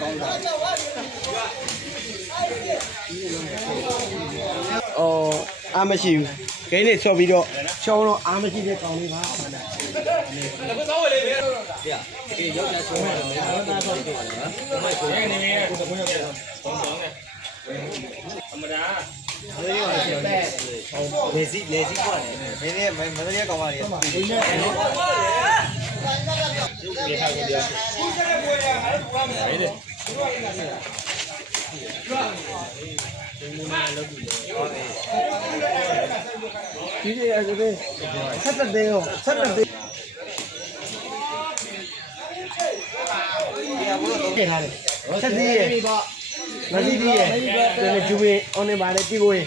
ကောင်းတာအော်အားမရှိဘူးဂိမ်းလေးဆော့ပြီးတော့ချောင်းတော့အားမရှိတဲ့ကောင်လေးပါမှန်တယ်အေးရောက်တဲ့ဆုံးရတယ်မင်းတော့တာတော့တယ်နော်လေစီလေစီကွာနေနေမမရကောင်ပါလေဒီဒီအဲ့ဒါဆက်တက်တ ယ်ရောဆက်တက်တယ်ပြထားတယ်ဆက်သေးရဲ့မသိသေးရဲ့ဒီဂျူဘေအွန်နေပါလေတီကိုရင်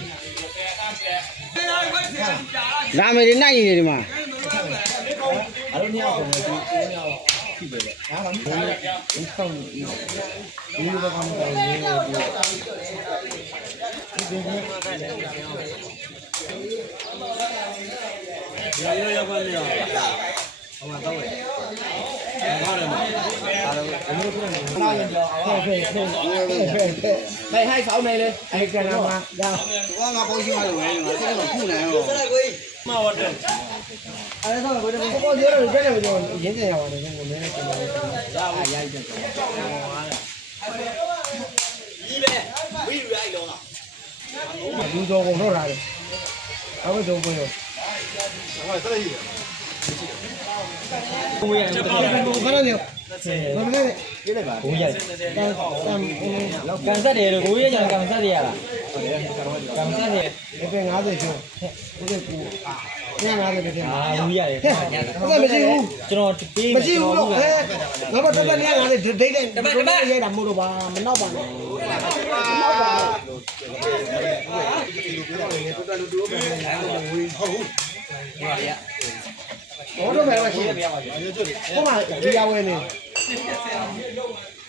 လာမယ်ဒီနိုင်နေဒီမှာအလုံးမြောက်ကုန်တယ်ဒီ မြောက်ဖြစ်တယ်ဟာဘာလို့ဒီကောင်းဒီဒီဘက်ကမှတော့ရင်းနေဒီရောရောရောက်ပါလေရောဟိုမှာတော့တယ်ဟာတယ်အားလုံးအမျိုး ပြောနေလာရင်တော့ဖဲဖဲဖဲဖဲဖဲဖဲဟိုင်ဟိုင်ဖောင်းနေလေအဲ့ကနာမှာဒါကွာငါပေါင်းရှင်းရတယ်ငါဆက်တော့ခုနိုင်ရောအဲ့ဒါဆိုတော့ကိုကိုပြောတယ်ကြည့်တယ်ပြောရင်းနေရပါတယ်ကိုမင်းနဲ့ကျန်တယ်ဒါအားရိုက်တယ်လူတော်ကုန်တော့ရတယ်အဘတော့ပြောကိုရံတော့ခဏလေး ဘာလဲဒီလေပါကိုရံတန်တန်လောက်ကန်ဆက်တယ်လို့ကိုရကြကန်ဆက်ရရလားကန်ဆက်တယ်ဒီက50ကျော်ဟဲ့ဒီကူည50တဲ့တင်အာဘူးရတယ်ဟဲ့အဲ့မရှိဘူးကျွန်တော်ပေးမရှိဘူးလို့ဟဲ့ငါမတက်တက်နေ50ဒိတ်ဒိတ်ဒိတ်ရိုက်တာမလို့ပါမနောက်ပါနဲ့မနောက်ပါဘောတော့ပဲရှိ တယ်ဟိုမှာဒီရဝဲနေ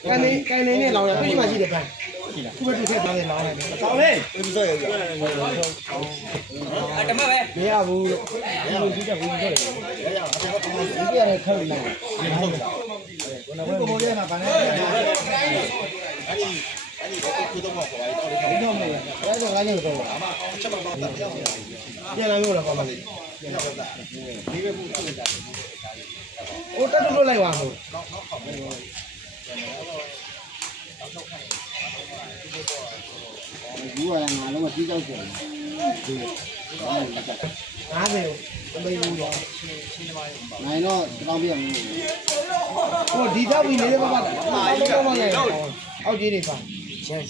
ကနေကနေနေလောင်ရပြိမရှိတယ်ကန်ခုပဲတူထည့်ထားတယ်လောင်ရတယ်တောင်းလေဒီစောရရအတမပဲမရဘူးလို့ဒီလိုကြည့်တဲ့ဘူးကြည့်တယ်ဒီပြရခက်လာကိုကိုရနာဗာနေအဲ့ဒီအဲ့ဒီကိုတော့မှာပေါ်လာတော့ဒီတော့မရအဲ့ဒါ ငါးနေတော့အမချက်မတော့တရားပြန်လာလို့လားပါမလေးဒီပဲဘူးထုတ်တာဟိုတက်ထုတ်လိုက်ပါဟုတ်ဘူးကငါလုံးမကြီးကြောက်တယ်50ကိုမပေးဘူးတော့နိုင်တော့တောင်းပြရမလို့ဟိုဒီတော့ပြီးနေတဲ့ဘက်ကအာကြီးကတော့လည်းအောက်ကြီးနေပါ chơi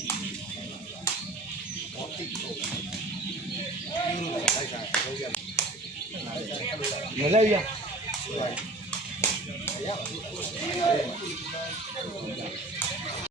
nó